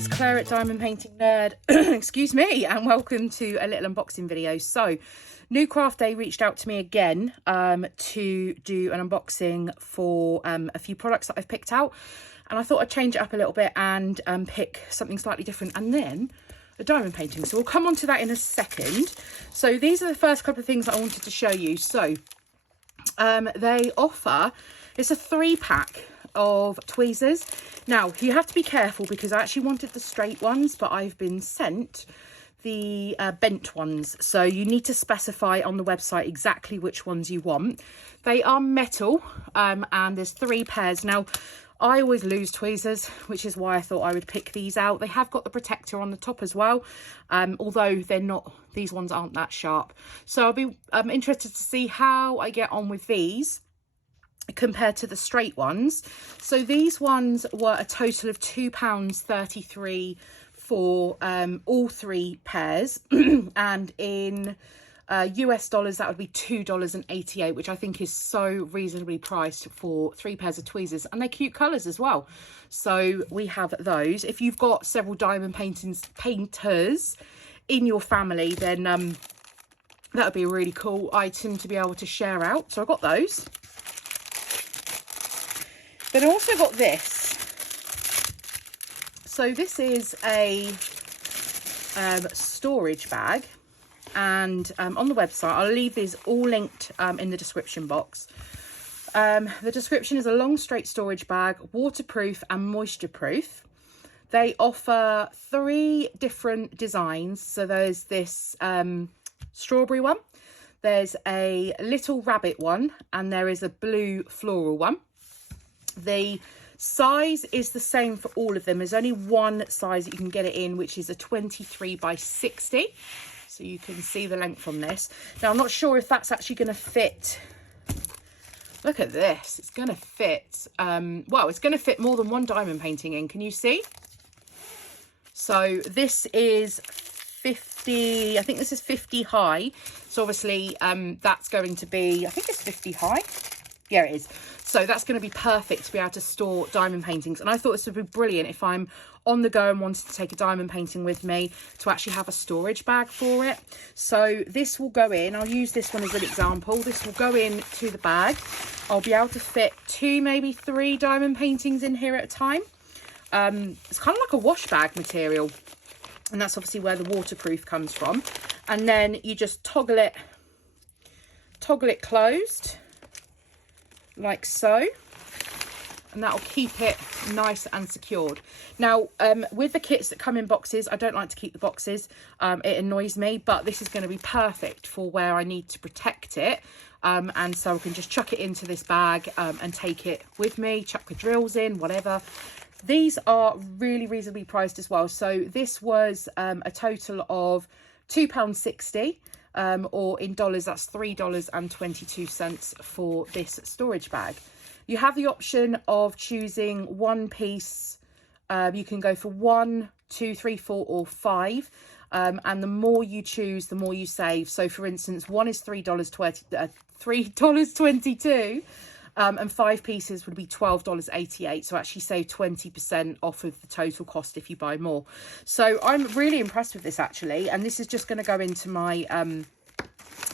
it's Claire at Diamond Painting Nerd. Excuse me, and welcome to a little unboxing video. So, New Craft Day reached out to me again to do an unboxing for a few products that I've picked out. And I thought I'd change it up a little bit and pick something slightly different. And then a diamond painting. So we'll come on to that in a second. So these are the first couple of things that I wanted to show you. So they offer, it's a 3-pack of tweezers. Now you have to be careful because I actually wanted the straight ones, but I've been sent the bent ones, so you need to specify on the website exactly which ones you want. They are metal and there's 3 pairs. Now I always lose tweezers, which is why I thought I would pick these out. They have got the protector on the top as well, although they're not, these ones aren't that sharp. So I'll be interested to see how I get on with these compared to the straight ones. So these ones were a total of £2.33 for all 3 pairs, and in US dollars that would be $2.88, which I think is so reasonably priced for 3 pairs of tweezers, and they're cute colours as well. So we have those. If you've got several diamond painters in your family, then that would be a really cool item to be able to share out. So I got those. Then I also got this. So this is a storage bag, and on the website, I'll leave these all linked in the description box. The description is a long straight storage bag, waterproof and moisture proof. They offer 3 different designs. So there's this strawberry one, there's a little rabbit one, and there is a blue floral one. The size is the same for all of them. There's only one size that you can get it in, which is a 23 by 60. So you can see the length on this. Now, I'm not sure if that's actually going to fit. Look at this. It's going to fit. Well, it's going to fit more than one diamond painting in. Can you see? So this is 50. I think this is 50 high. So obviously that's going to be, I think it's 50 high. Yeah, it is. So that's going to be perfect to be able to store diamond paintings. And I thought this would be brilliant if I'm on the go and wanted to take a diamond painting with me, to actually have a storage bag for it. So this will go in. I'll use this one as an example. This will go in to the bag. I'll be able to fit 2, maybe 3 diamond paintings in here at a time. It's kind of like a wash bag material. And that's obviously where the waterproof comes from. And then you just toggle it closed, like so, and that'll keep it nice and secured. Now with the kits that come in boxes, I don't like to keep the boxes, it annoys me, but this is going to be perfect for where I need to protect it, and so I can just chuck it into this bag and take it with me, chuck the drills in, whatever. These are really reasonably priced as well. So this was a total of £2.60. Or in dollars, that's $3.22 for this storage bag. You have the option of choosing 1 piece. You can go for 1, 2, 3, 4, or 5. And the more you choose, the more you save. So for instance, 1 is $3.22. And 5 pieces would be $12.88. So actually save 20% off of the total cost if you buy more. So I'm really impressed with this actually. And this is just going to go into my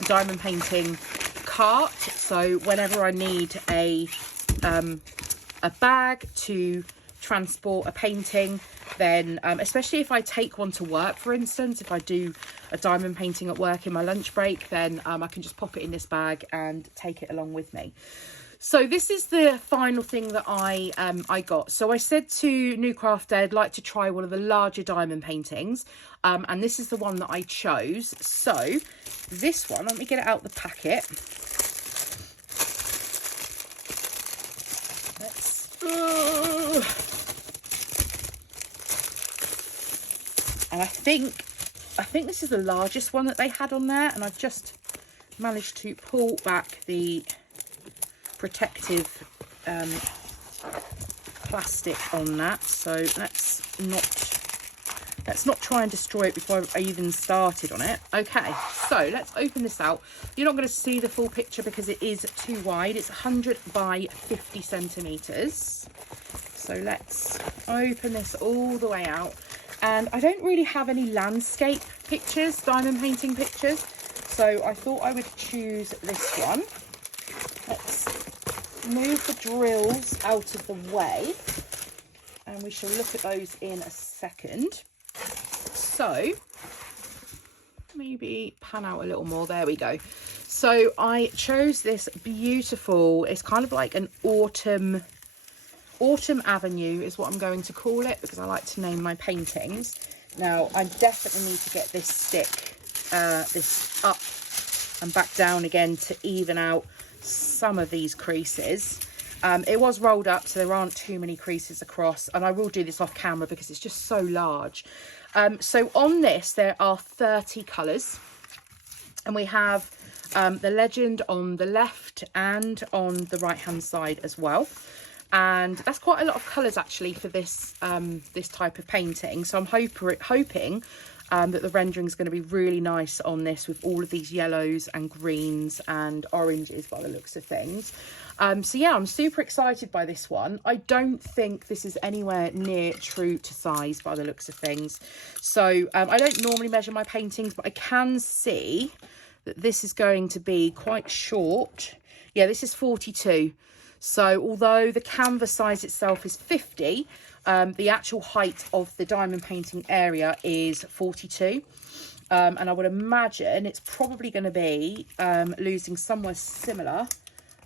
diamond painting cart. So whenever I need a bag to transport a painting, then especially if I take one to work, for instance, if I do a diamond painting at work in my lunch break, then I can just pop it in this bag and take it along with me. So this is the final thing that I got. So I said to New Craft Day I'd like to try one of the larger diamond paintings, and this is the one that I chose. So this one, let me get it out the packet. And I think this is the largest one that they had on there, and I've just managed to pull back the protective plastic on that. So let's not try and destroy it before I even started on it. Okay, so let's open this out. You're not going to see the full picture because it is too wide. It's 100 by 50 centimeters. So let's open this all the way out. And I don't really have any landscape pictures, diamond painting pictures, so I thought I would choose this one. Let's move the drills out of the way, and we shall look at those in a second. So maybe pan out a little more. There we go. So I chose this beautiful, it's kind of like an autumn avenue is what I'm going to call it, because I like to name my paintings. Now I definitely need to get this stick this up and back down again to even out some of these creases. It was rolled up, so there aren't too many creases across, and I will do this off camera because it's just so large. So on this there are 30 colours, and we have the legend on the left and on the right hand side as well. And that's quite a lot of colours actually for this this type of painting. So I'm hoping that the rendering is going to be really nice on this, with all of these yellows and greens and oranges by the looks of things. So yeah, I'm super excited by this one. I don't think this is anywhere near true to size by the looks of things. So I don't normally measure my paintings, but I can see that this is going to be quite short. Yeah, this is 42. So although the canvas size itself is 50, the actual height of the diamond painting area is 42. And I would imagine it's probably going to be losing somewhere similar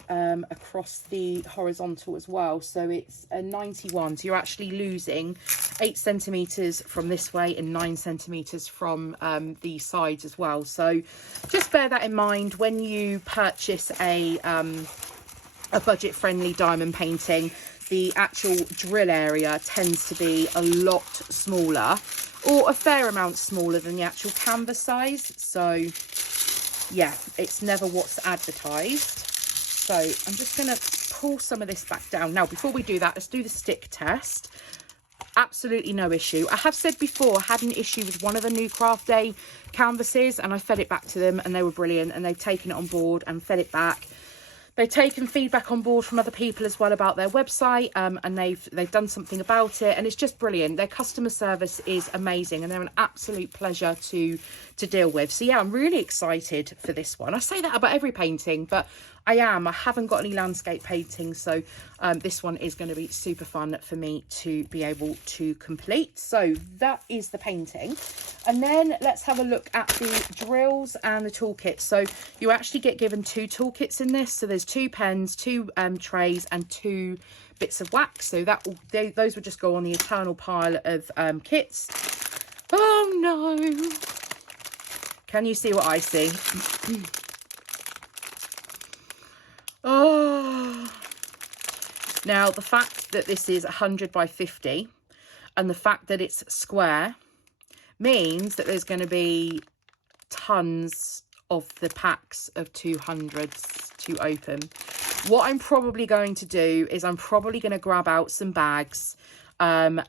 across the horizontal as well. So it's a 91. So you're actually losing 8 centimetres from this way and 9 centimetres from the sides as well. So just bear that in mind when you purchase a budget-friendly diamond painting. The actual drill area tends to be a lot smaller, or a fair amount smaller than the actual canvas size. So yeah, it's never what's advertised. So I'm just going to pull some of this back down. Now, before we do that, let's do the stick test. Absolutely no issue. I have said before, I had an issue with one of the new Craft Day canvases, and I fed it back to them, and they were brilliant, and they've taken it on board and fed it back. They've taken feedback on board from other people as well about their website, and they've done something about it, and it's just brilliant. Their customer service is amazing, and they're an absolute pleasure to deal with. So yeah, I'm really excited for this one. I say that about every painting, but I haven't got any landscape paintings, so this one is going to be super fun for me to be able to complete. So that is the painting, and then let's have a look at the drills and the toolkit. So you actually get given 2 toolkits in this. So there's 2 pens, 2 trays, and 2 bits of wax. So those would just go on the eternal pile of kits. Oh no! Can you see what I see? Oh, now the fact that this is 100 by 50 and the fact that it's square means that there's going to be tons of the packs of 200s to open. What I'm probably going to do is I'm probably going to grab out some bags, and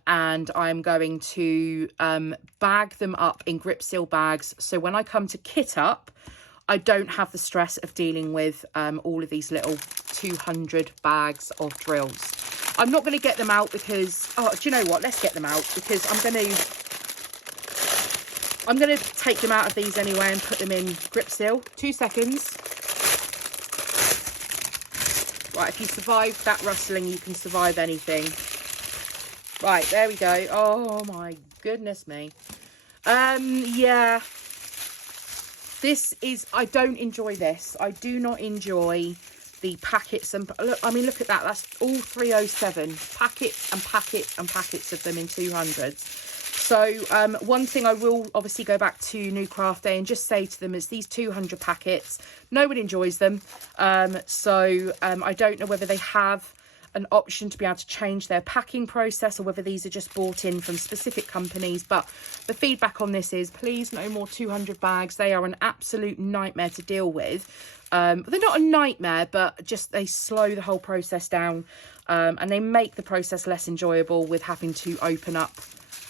I'm going to bag them up in grip seal bags, so when I come to kit up, I don't have the stress of dealing with all of these little 200 bags of drills. I'm not going to get them out because, oh, do you know what? Let's get them out, because I'm going to take them out of these anyway and put them in grip seal. 2 seconds. Right, if you survive that rustling, you can survive anything. Right, there we go. Oh my goodness me. Yeah. This is, I don't enjoy this. I do not enjoy the packets. And look, I mean, look at that. That's all 307 packets and packets and packets of them in 200s. So one thing I will obviously go back to New Craft Day and just say to them is these 200 packets, no one enjoys them. So I don't know whether they have an option to be able to change their packing process, or whether these are just bought in from specific companies. But the feedback on this is, please, no more 200 bags. They are an absolute nightmare to deal with. They're not a nightmare, but just they slow the whole process down, and they make the process less enjoyable with having to open up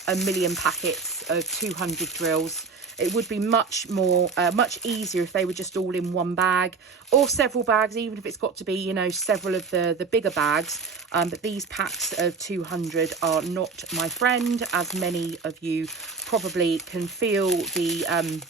a million packets of 200 drills. It would be much more, much easier if they were just all in one bag or several bags, even if it's got to be, you know, several of the bigger bags. But these packs of 200 are not my friend, as many of you probably can feel the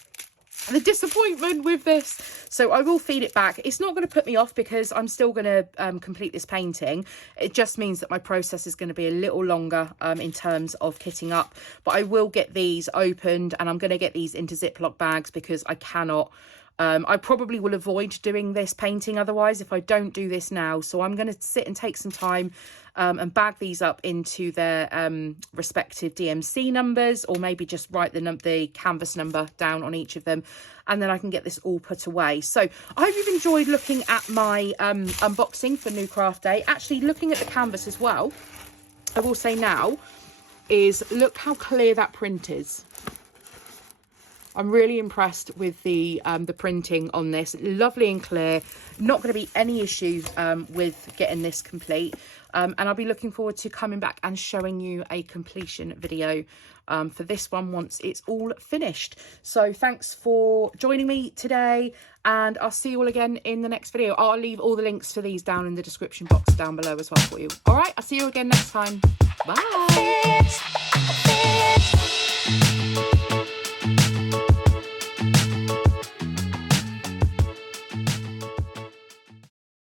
disappointment with this. So I will feed it back. It's not going to put me off because I'm still going to complete this painting. It just means that my process is going to be a little longer in terms of kitting up, but I will get these opened and I'm going to get these into Ziploc bags because I cannot I probably will avoid doing this painting otherwise if I don't do this now. So I'm going to sit and take some time and bag these up into their respective DMC numbers, or maybe just write the canvas number down on each of them, and then I can get this all put away. So I hope you've enjoyed looking at my unboxing for New Craft Day. Actually, looking at the canvas as well, I will say now, is look how clear that print is. I'm really impressed with the printing on this. Lovely and clear. Not going to be any issues with getting this complete. And I'll be looking forward to coming back and showing you a completion video for this one once it's all finished. So thanks for joining me today, and I'll see you all again in the next video. I'll leave all the links for these down in the description box down below as well for you. All right, I'll see you again next time. Bye.